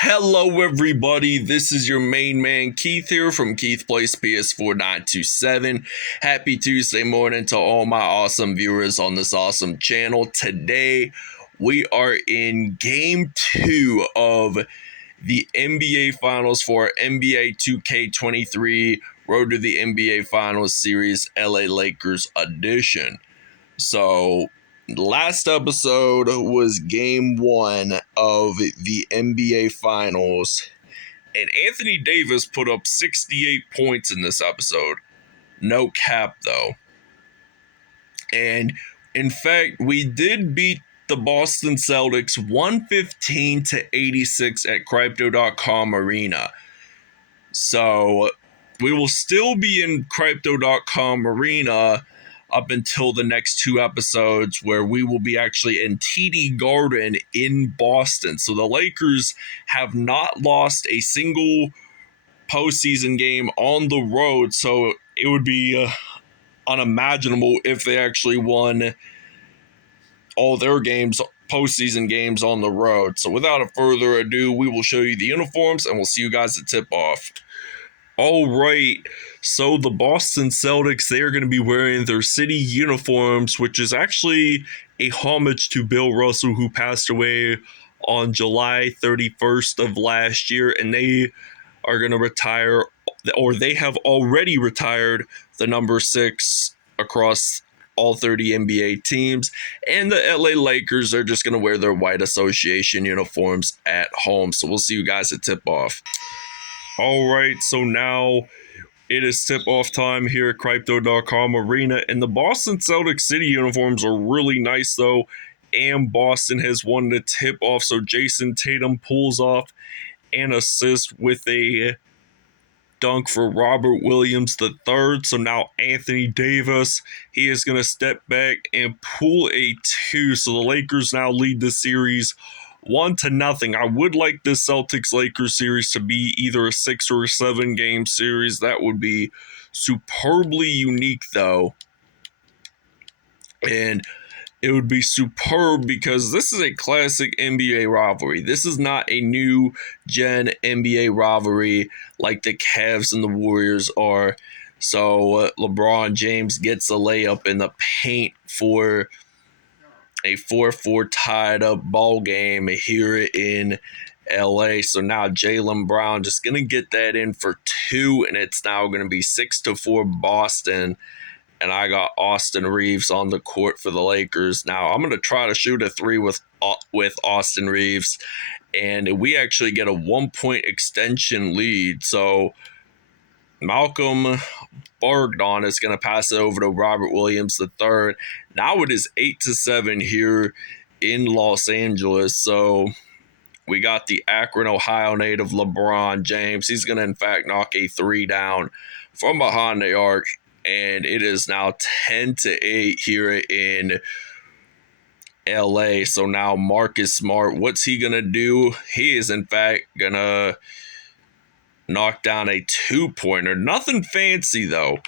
Hello everybody, this is your main man Keith here from Keith Plays PS4 927. Happy Tuesday morning to all my awesome viewers on this awesome channel. Today we are in game 2 of the NBA Finals for NBA 2K23 Road to the NBA Finals Series LA Lakers edition. So last episode was game 1 of the NBA Finals, and Anthony Davis put up 68 points in this episode. No cap, though. And in fact, we did beat the Boston Celtics 115 to 86 at Crypto.com Arena. So we will still be in Crypto.com Arena up until the next 2 episodes, where we will be actually in TD Garden in Boston. So the Lakers have not lost a single postseason game on the road, so it would be unimaginable if they actually won all their games, postseason games, on the road. So without a further ado, we will show you the uniforms and we'll see you guys at tip-off. All right, so the Boston Celtics, they are going to be wearing their city uniforms, which is actually a homage to Bill Russell, who passed away on July 31st of last year, and they are going to retire, or they have already retired, the number 6 across all 30 NBA teams, and the LA Lakers are just going to wear their white association uniforms at home. So we'll see you guys at tip-off. All right, so now it is tip-off time here at Crypto.com Arena, and the Boston Celtics city uniforms are really nice, though, and Boston has won the tip-off, so Jason Tatum pulls off an assist with a dunk for Robert Williams III. So now Anthony Davis, he is going to step back and pull a 2, so the Lakers now lead the series 1-0. I would like this Celtics-Lakers series to be either a 6 or a 7 game series. That would be superbly unique, though. And it would be superb because this is a classic NBA rivalry. This is not a new gen NBA rivalry like the Cavs and the Warriors are. So LeBron James gets a layup in the paint for a 4-4 tied up ball game here in LA. So now Jaylen Brown just going to get that in for 2, and it's now going to be 6-4 Boston. And I got Austin Reeves on the court for the Lakers. Now I'm going to try to shoot a 3 with Austin Reeves, and we actually get a 1-point extension lead. So Malcolm Brogdon is going to pass it over to Robert Williams III. Now it is 8-7 here in Los Angeles. So we got the Akron, Ohio native LeBron James. He's going to, in fact, knock a 3 down from behind the arc. And it is now 10-8 here in LA. So now Marcus Smart, what's he going to do? He is, in fact, going to knock down a 2-pointer. Nothing fancy, though.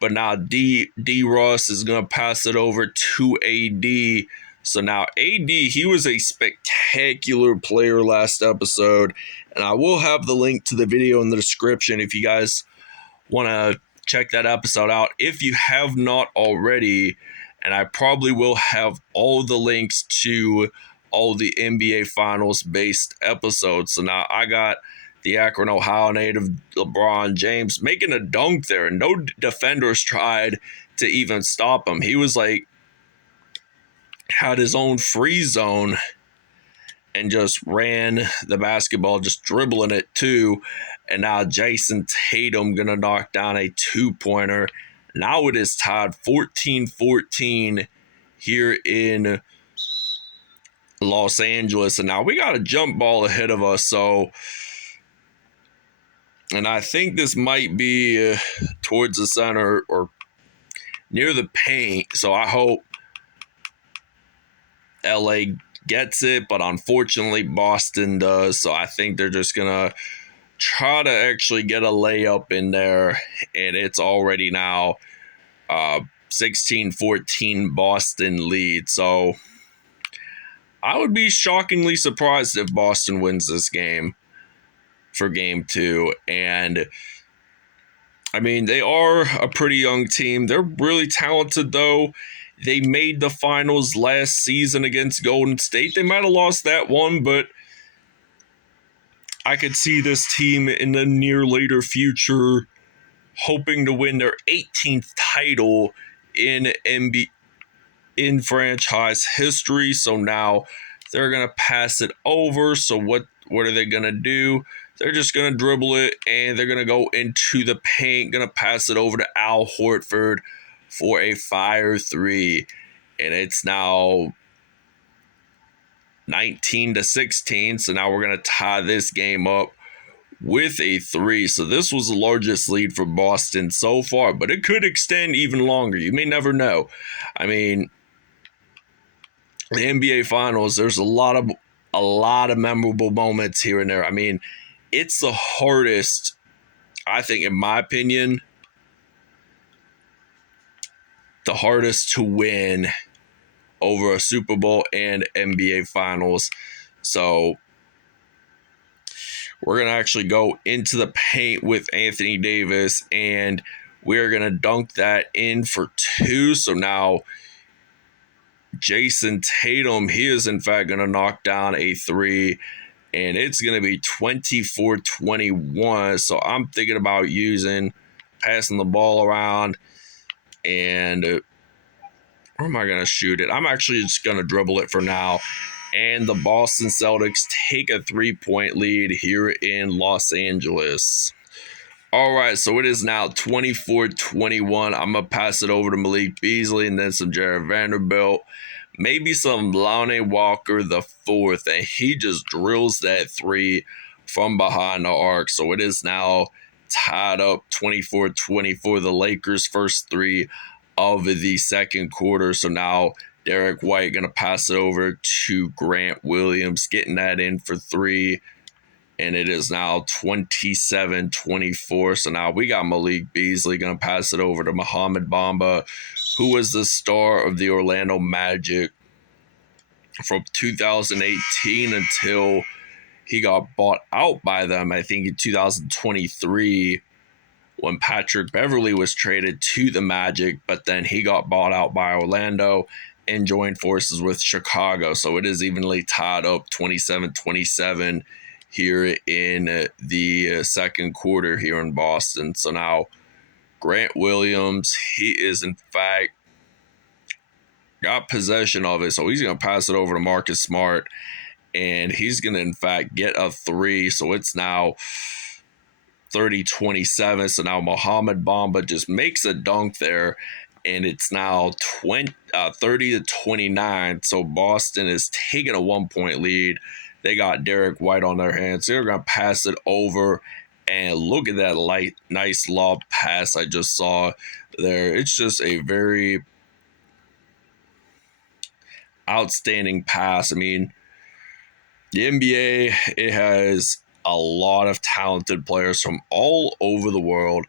But now D. Ross is going to pass it over to AD. So now AD, he was a spectacular player last episode. And I will have the link to the video in the description if you guys want to check that episode out if you have not already. And I probably will have all the links to all the NBA Finals based episodes. So now I got the Akron, Ohio native LeBron James making a dunk there, and no defenders tried to even stop him. He was like, had his own free zone and just ran the basketball, just dribbling it too. And now Jason Tatum going to knock down a 2-pointer. Now it is tied 14-14 here in Los Angeles. And now we got a jump ball ahead of us. So, and I think this might be towards the center or near the paint. So I hope LA gets it. But unfortunately, Boston does. So I think they're just going to try to actually get a layup in there, and it's already now 16-14 Boston lead. So I would be shockingly surprised if Boston wins this game. for game 2. And I mean, they are a pretty young team. They're really talented, though. They made the finals last season against Golden State. They might have lost that one, but I could see this team in the near later future hoping to win their 18th title in franchise history. So now they're gonna pass it over. So what are they gonna do? They're just gonna dribble it and they're gonna go into the paint, gonna pass it over to Al Horford for a fire 3. And it's now 19-16. So now we're gonna tie this game up with a 3. So this was the largest lead for Boston so far, but it could extend even longer. You may never know. I mean, the NBA Finals, there's a lot of memorable moments here and there. I mean, it's the hardest, I think, in my opinion, the hardest to win over a Super Bowl and NBA Finals. So we're going to actually go into the paint with Anthony Davis, and we're going to dunk that in for 2. So now Jason Tatum, he is in fact going to knock down a 3, and it's going to be 24-21. So I'm thinking about passing the ball around, and where am I going to shoot it? I'm actually just going to dribble it for now. And the Boston Celtics take a 3-point lead here in Los Angeles. All right, so it is now 24-21. I'm going to pass it over to Malik Beasley and then some Jared Vanderbilt. Maybe some Lonnie Walker the fourth, and he just drills that 3 from behind the arc. So it is now tied up 24-24. The Lakers' first 3 of the second quarter. So now Derek White going to pass it over to Grant Williams, getting that in for 3. And it is now 27-24. So now we got Malik Beasley going to pass it over to Mohamed Bamba, who was the star of the Orlando Magic from 2018 until he got bought out by them, I think in 2023, when Patrick Beverley was traded to the Magic, but then he got bought out by Orlando and joined forces with Chicago. So it is evenly tied up 27-27 here in the second quarter here in Boston. So now Grant Williams, he is in fact got possession of it. So he's going to pass it over to Marcus Smart, and he's going to in fact get a 3. So it's now 30-27. So now Mohamed Bamba just makes a dunk there, and it's now 30-29. So Boston is taking a 1-point lead. They got Derek White on their hands. They're going to pass it over, and look at that nice lob pass I just saw there. It's just a very outstanding pass. I mean, the NBA, it has a lot of talented players from all over the world,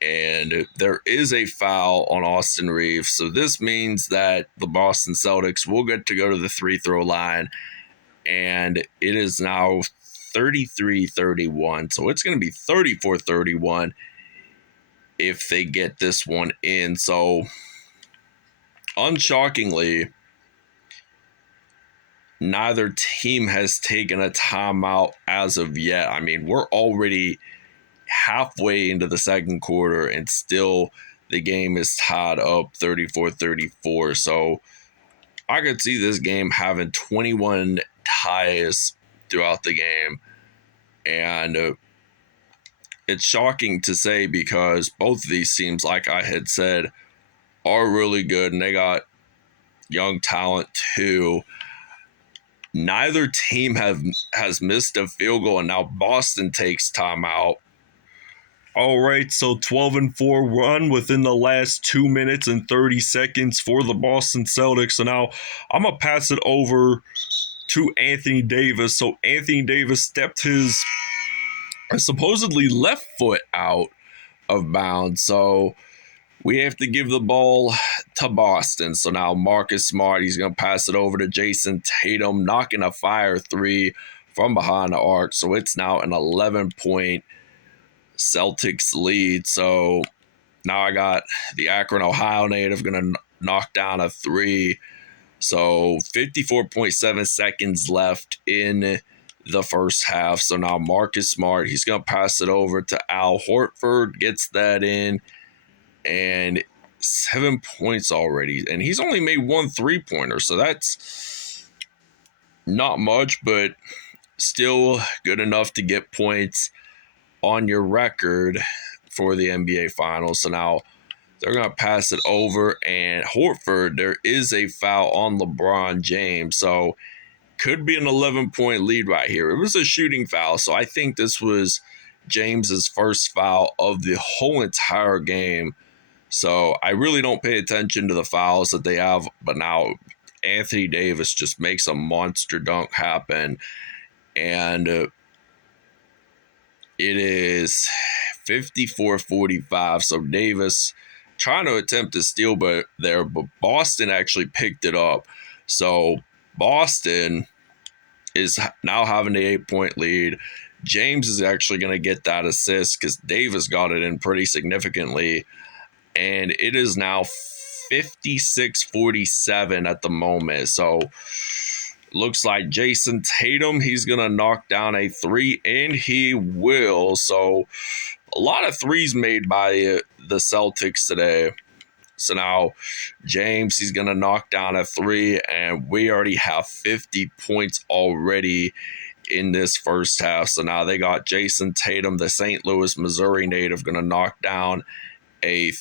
and there is a foul on Austin Reeves. So this means that the Boston Celtics will get to go to the free-throw line, and it is now 33-31. So it's going to be 34-31 if they get this one in. So unshockingly, neither team has taken a timeout as of yet. I mean, we're already halfway into the second quarter, and still the game is tied up 34-34. So I could see this game having 21 ties throughout the game. And it's shocking to say, because both of these teams, like I had said, are really good, and they got young talent too. Neither team has missed a field goal, and now Boston takes timeout. All right, so 12-4 run within the last 2 minutes and 30 seconds for the Boston Celtics. So now I'm going to pass it over to Anthony Davis. So Anthony Davis stepped his supposedly left foot out of bounds. So we have to give the ball to Boston. So now Marcus Smart, he's going to pass it over to Jason Tatum, knocking a fire 3 from behind the arc. So it's now an 11-point Celtics lead. So now I got the Akron, Ohio native going to knock down a three. So 54.7 seconds left in the first half. So now Marcus Smart, he's going to pass it over to Al Horford, gets that in, and 7 points already. And he's only made one three-pointer, so that's not much, but still good enough to get points on your record for the NBA Finals. So now they're going to pass it over, and Horford, there is a foul on LeBron James. So could be an 11-point lead right here. It was a shooting foul, so I think this was James's first foul of the whole entire game. So I really don't pay attention to the fouls that they have, but now Anthony Davis just makes a monster dunk happen, and it is 54-45. So Davis trying to attempt to steal but Boston actually picked it up. So Boston is now having the 8-point lead. James is actually going to get that assist because Davis got it in pretty significantly. And it is now 56-47 at the moment. So looks like Jason Tatum, he's going to knock down a three, and he will. So a lot of threes made by the Celtics today. So now James, he's going to knock down a three, and we already have 50 points already in this first half. So now they got Jason Tatum, the St. Louis, Missouri native, going to knock down a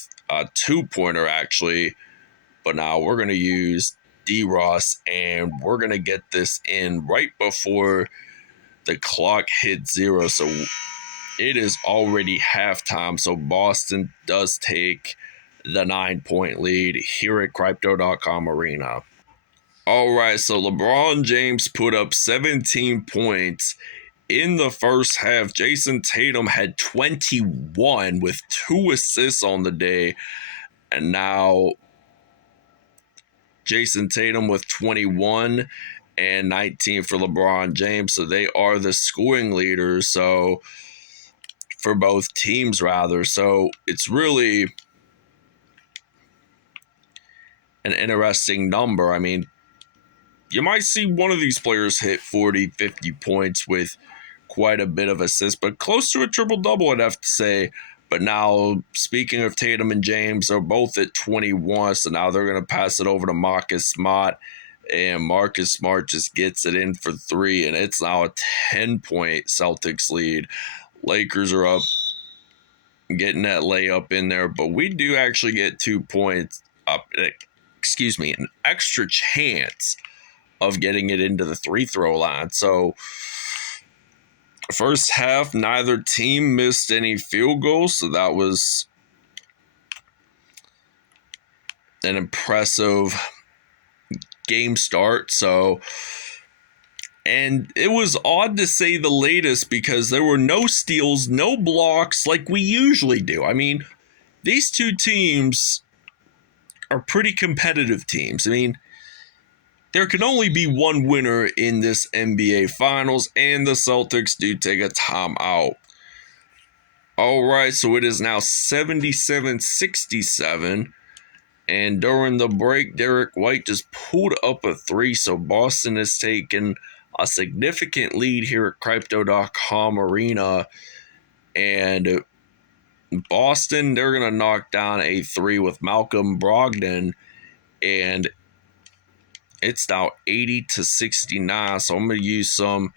two-pointer actually. But now we're going to use D-Ross, and we're going to get this in right before the clock hits zero. So it is already halftime. So Boston does take the 9-point lead here at Crypto.com Arena. All right, so LeBron James put up 17 points in the first half. Jason Tatum had 21 with 2 assists on the day. And now Jason Tatum with 21 and 19 for LeBron James. So they are the scoring leaders. So for both teams, rather. So it's really an interesting number. I mean, you might see one of these players hit 40, 50 points with quite a bit of assists, but close to a triple-double, I'd have to say. But now, speaking of Tatum and James, they're both at 21, so now they're going to pass it over to Marcus Smart, and Marcus Smart just gets it in for three, and it's now a 10-point Celtics lead. Lakers are up, getting that layup in there, but we do actually get 2 points up, an extra chance of getting it into the free-throw line. So first half, neither team missed any field goals, so that was an impressive game start. And it was odd to say the latest because there were no steals, no blocks like we usually do. I mean, these two teams are pretty competitive teams. I mean, there can only be one winner in this NBA Finals, and the Celtics do take a timeout. All right, so it is now 77-67. And during the break, Derek White just pulled up a three, so Boston has taken a significant lead here at Crypto.com Arena. And Boston, they're going to knock down a three with Malcolm Brogdon, and it's now 80-69. So I'm going to use some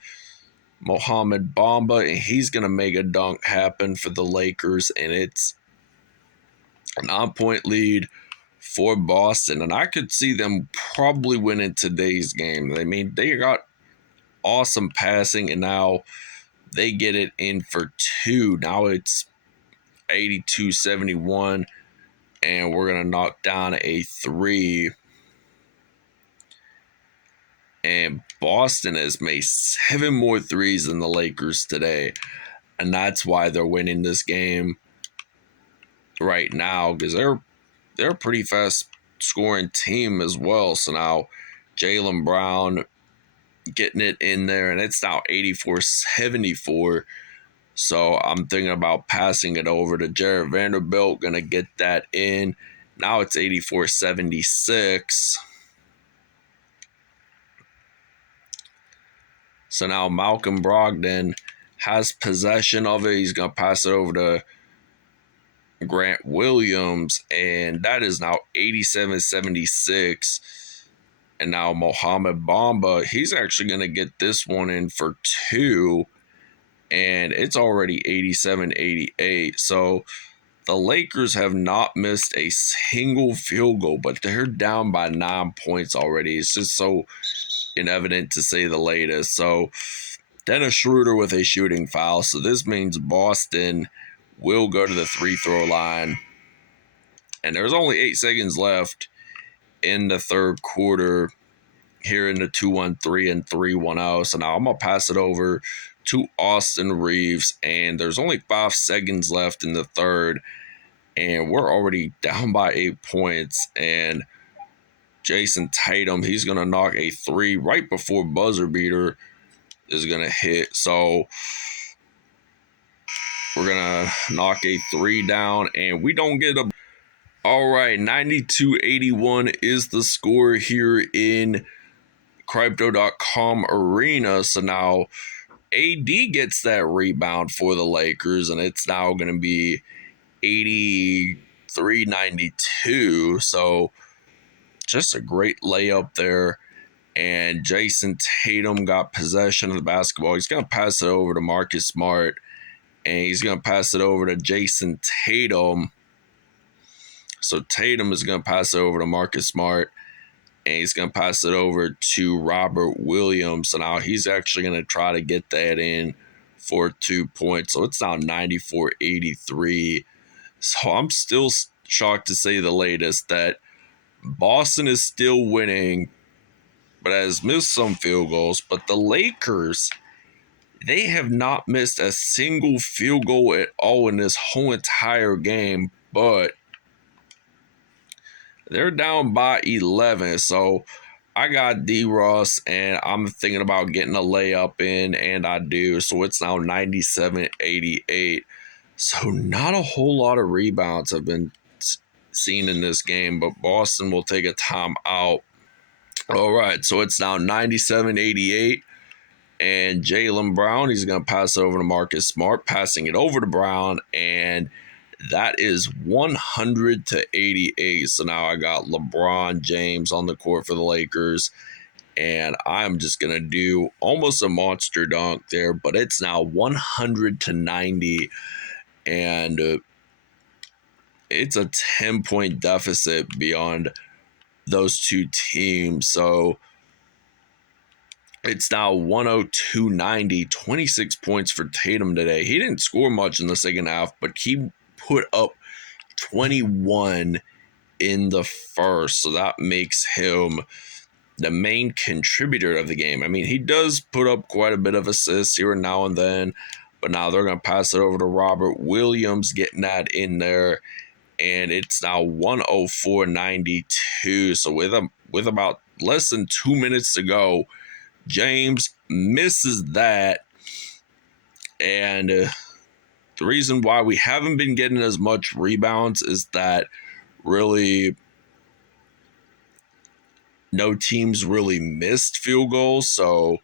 Mohamed Bamba, and he's going to make a dunk happen for the Lakers, and it's a 9-point lead for Boston. And I could see them probably winning today's game. I mean, they got awesome passing, and now they get it in for two. Now it's 82-71, and we're going to knock down a three. And Boston has made 7 more threes than the Lakers today. And that's why they're winning this game right now, because they're a pretty fast scoring team as well. So now Jaylen Brown getting it in there, and it's now 84-74. So I'm thinking about passing it over to Jared Vanderbilt, gonna get that in. Now it's 84-76. So now Malcolm Brogdon has possession of it. He's gonna pass it over to Grant Williams, and that is now 87-76. And now Mohamed Bamba, he's actually going to get this one in for two, and it's already 87-88. So the Lakers have not missed a single field goal, but they're down by 9 points already. It's just so inevident, to say the latest. So Dennis Schroeder with a shooting foul. So this means Boston will go to the free throw line. And there's only 8 seconds left in the third quarter here in the 2-1-3 and 3-1-0. So now I'm going to pass it over to Austin Reeves. And there's only 5 seconds left in the third. And we're already down by 8 points. And Jason Tatum, he's going to knock a 3 right before buzzer beater is going to hit. So we're going to knock a 3 down, and we don't get a... All right, 92-81 is the score here in Crypto.com Arena. So now AD gets that rebound for the Lakers, and it's now going to be 83-92. So just a great layup there. And Jason Tatum got possession of the basketball. He's going to pass it over to Marcus Smart, and he's going to pass it over to Jason Tatum. So Tatum is going to pass it over to Marcus Smart, and he's going to pass it over to Robert Williams. So now he's actually going to try to get that in for 2 points. So it's now 94-83. So I'm still shocked, to say the latest, that Boston is still winning, but has missed some field goals. But the Lakers, they have not missed a single field goal at all in this whole entire game, but they're down by 11. So I got D-Ross, and I'm thinking about getting a layup in, and I do. So it's now 97-88. So not a whole lot of rebounds have been seen in this game, but Boston will take a timeout. All right, so it's now 97-88, and Jaylen Brown, he's going to pass it over to Marcus Smart, passing it over to Brown, and that is 100-88. So now I got LeBron James on the court for the Lakers, and I'm just going to do almost a monster dunk there, but it's now 100-90, and it's a 10-point deficit beyond those two teams. So it's now 102-90, 26 points for Tatum today. He didn't score much in the second half, but he put up 21 in the first. So that makes him the main contributor of the game. I mean, he does put up quite a bit of assists here and now and then, but now they're going to pass it over to Robert Williams, getting that in there. And it's now 104-92. So with about less than 2 minutes to go, James misses that. And the reason why we haven't been getting as much rebounds is that really no teams really missed field goals. So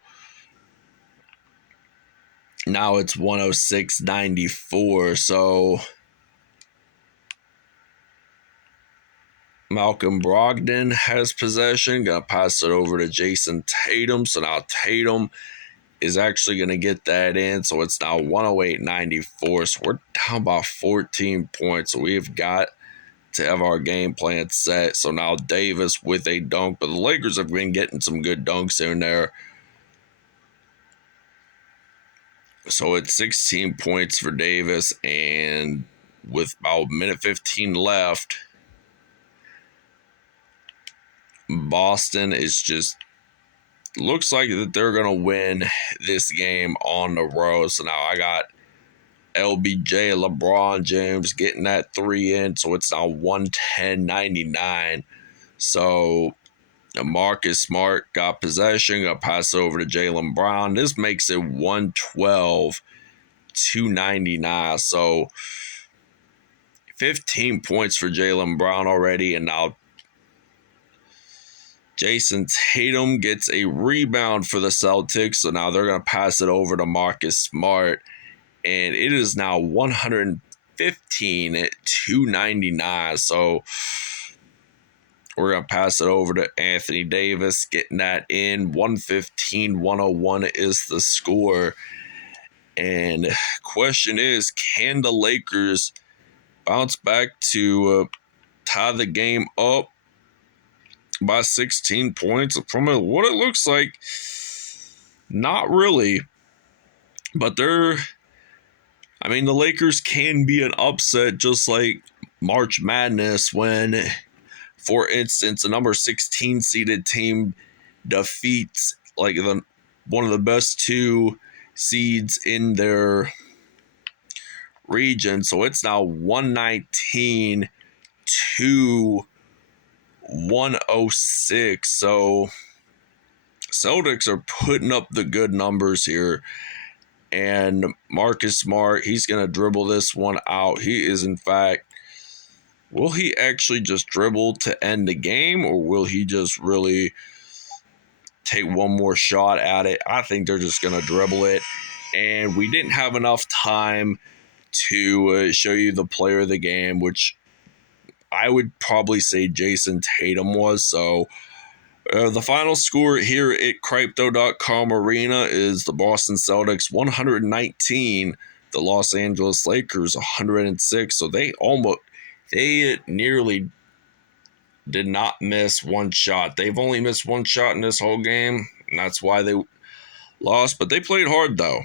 now it's 106-94. So Malcolm Brogdon has possession, gonna pass it over to Jason Tatum. So now Tatum is actually gonna get that in. So it's now 108-94. So we're down by 14 points. So we've got to have our game plan set. So now Davis with a dunk, but the Lakers have been getting some good dunks in there. So it's 16 points for Davis, and with about a minute 15 left, Boston is just looks like that they're gonna win this game on the road. So now I got LBJ, LeBron James getting that 3 in, so it's now 110-99. So Marcus Smart got possession, got passed over to Jaylen Brown. This makes it 112-299. So 15 points for Jaylen Brown already, and now Jason Tatum gets a rebound for the Celtics, so now they're going to pass it over to Marcus Smart, and it is now 115-299. So we're going to pass it over to Anthony Davis, getting that in. 115-101 is the score. And question is, can the Lakers bounce back to tie the game up by 16 points? From what it looks like, not really. But the Lakers can be an upset, just like March Madness when, for instance, a number 16 seeded team defeats like one of the best two seeds in their region. So it's now 119-106. So Celtics are putting up the good numbers here. And Marcus Smart, he's going to dribble this one out. He is, in fact, will he actually just dribble to end the game, or will he just really take one more shot at it? I think they're just going to dribble it. And we didn't have enough time to show you the player of the game, which I would probably say Jason Tatum was. So the final score here at Crypto.com Arena is the Boston Celtics 119, the Los Angeles Lakers 106. So they nearly did not miss one shot. They've only missed one shot in this whole game, and that's why they lost. But they played hard, though.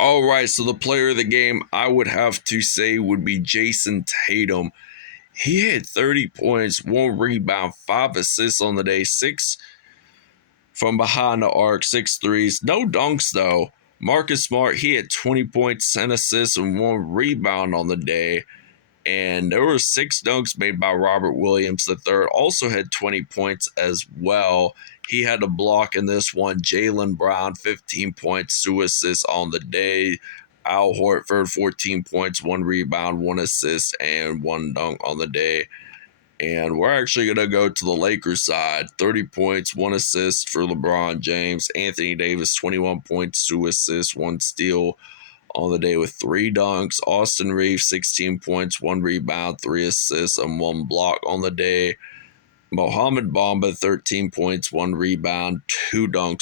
All right, so the player of the game, I would have to say, would be Jason Tatum. He had 30 points, 1 rebound, 5 assists on the day, 6 from behind the arc, 6 threes. No dunks, though. Marcus Smart, he had 20 points, 10 assists, and 1 rebound on the day. And there were 6 dunks made by Robert Williams III. Also had 20 points as well. He had a block in this one. Jaylen Brown, 15 points, 2 assists on the day. Al Horford, 14 points, 1 rebound, 1 assist, and 1 dunk on the day. And we're actually going to go to the Lakers side. 30 points, 1 assist for LeBron James. Anthony Davis, 21 points, 2 assists, 1 steal on the day with 3 dunks. Austin Reeves, 16 points, 1 rebound, 3 assists, and 1 block on the day. Mohamed Bamba, 13 points, 1 rebound, 2 dunks